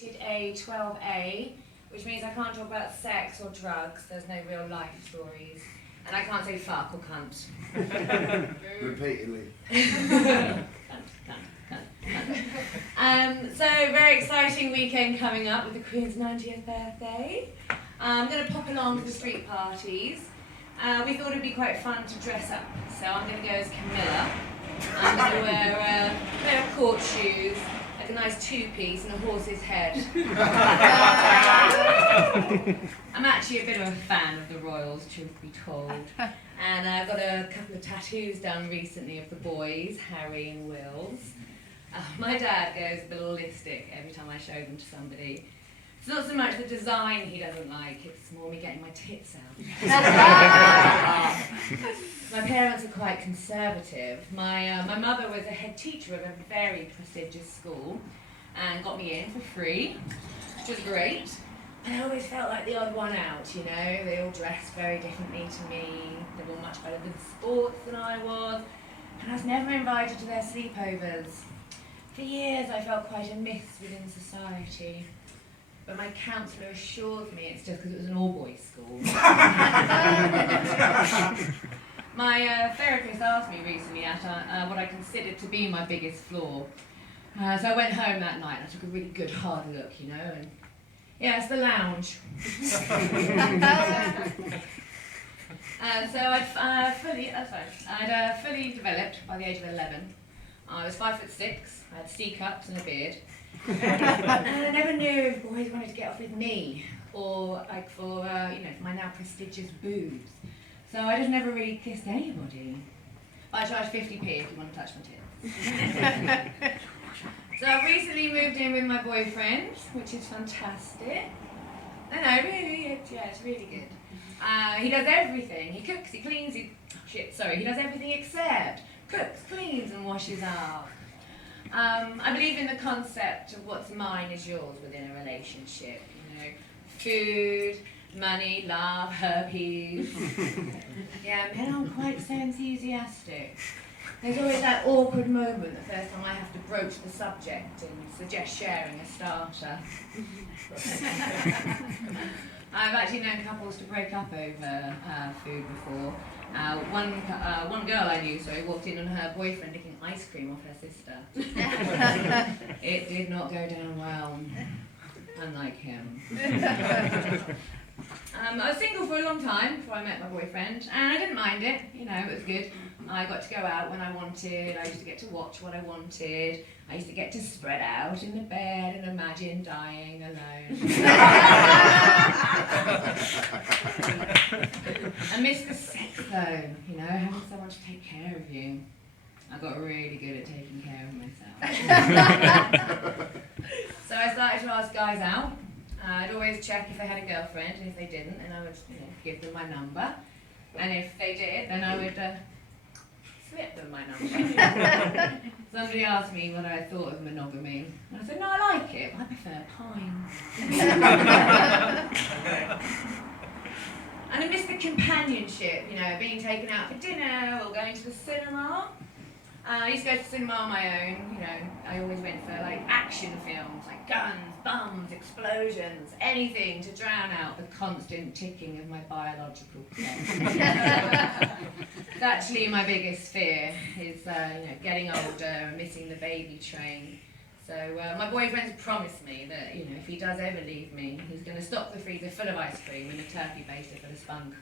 rated a 12A, which means I can't talk about sex or drugs. There's no real life stories. And I can't say fuck or cunt. Repeatedly. Cunt. So, very exciting weekend coming up with the Queen's 90th birthday. I'm going to pop along to the street parties. We thought it'd be quite fun to dress up. So I'm going to go as Camilla. I'm going to wear a pair of court shoes, like a nice two-piece and a horse's head. I'm actually a bit of a fan of the royals, truth be told. And I've got a couple of tattoos done recently of the boys, Harry and Will's. My dad goes ballistic every time I show them to somebody. It's not so much the design he doesn't like, it's more me getting my tits out. My parents are quite conservative. My mother was a head teacher of a very prestigious school and got me in for free, which was great. And I always felt like the odd one out, you know. They all dressed very differently to me. They were much better in sports than I was. And I was never invited to their sleepovers. For years I felt quite a miss within society. But my counsellor assures me it's just because it was an all-boys school. My therapist asked me recently at what I considered to be my biggest flaw. So I went home that night and I took a really good hard look, you know, and yeah, it's the lounge. So I'd fully developed by the age of 11. I was 5'6", I had C-cups and a beard. And I never knew if boys wanted to get off with me, or like for my now prestigious boobs. So I just never really kissed anybody. I charge 50p if you want to touch my tits. So I've recently moved in with my boyfriend, which is fantastic. No, really, it's really good. He does everything. He cooks, he cleans, he does everything except cooks, cleans, and washes up. I believe in the concept of what's mine is yours within a relationship. You know, food, money, love, herpes. Yeah, men aren't quite so enthusiastic. There's always that awkward moment the first time I have to broach the subject and suggest sharing a starter. I've actually known couples to break up over food before. One girl I knew, walked in on her boyfriend licking ice cream off her sister. It did not go down well, unlike him. I was single for a long time before I met my boyfriend, and I didn't mind it, you know, it was good. I got to go out when I wanted, I used to get to watch what I wanted, I used to get to spread out in the bed and imagine dying alone. I miss the sex though, you know, having someone to take care of you. I got really good at taking care of myself. So I started to ask guys out. I'd always check if they had a girlfriend, and if they didn't, then I would give them my number. And if they did, then I would slip them my number. Somebody asked me what I thought of monogamy, and I said, no, I like it, but I prefer pine. And I miss the companionship, you know, being taken out for dinner or going to the cinema. I used to go to the cinema on my own, you know, I always went for like action films, like guns, bombs, explosions, anything to drown out the constant ticking of my biological clock. It's actually my biggest fear is, getting older and missing the baby train. So my boyfriend's promised me that, you know, if he does ever leave me, he's going to stock the freezer full of ice cream and a turkey baster for the spunk.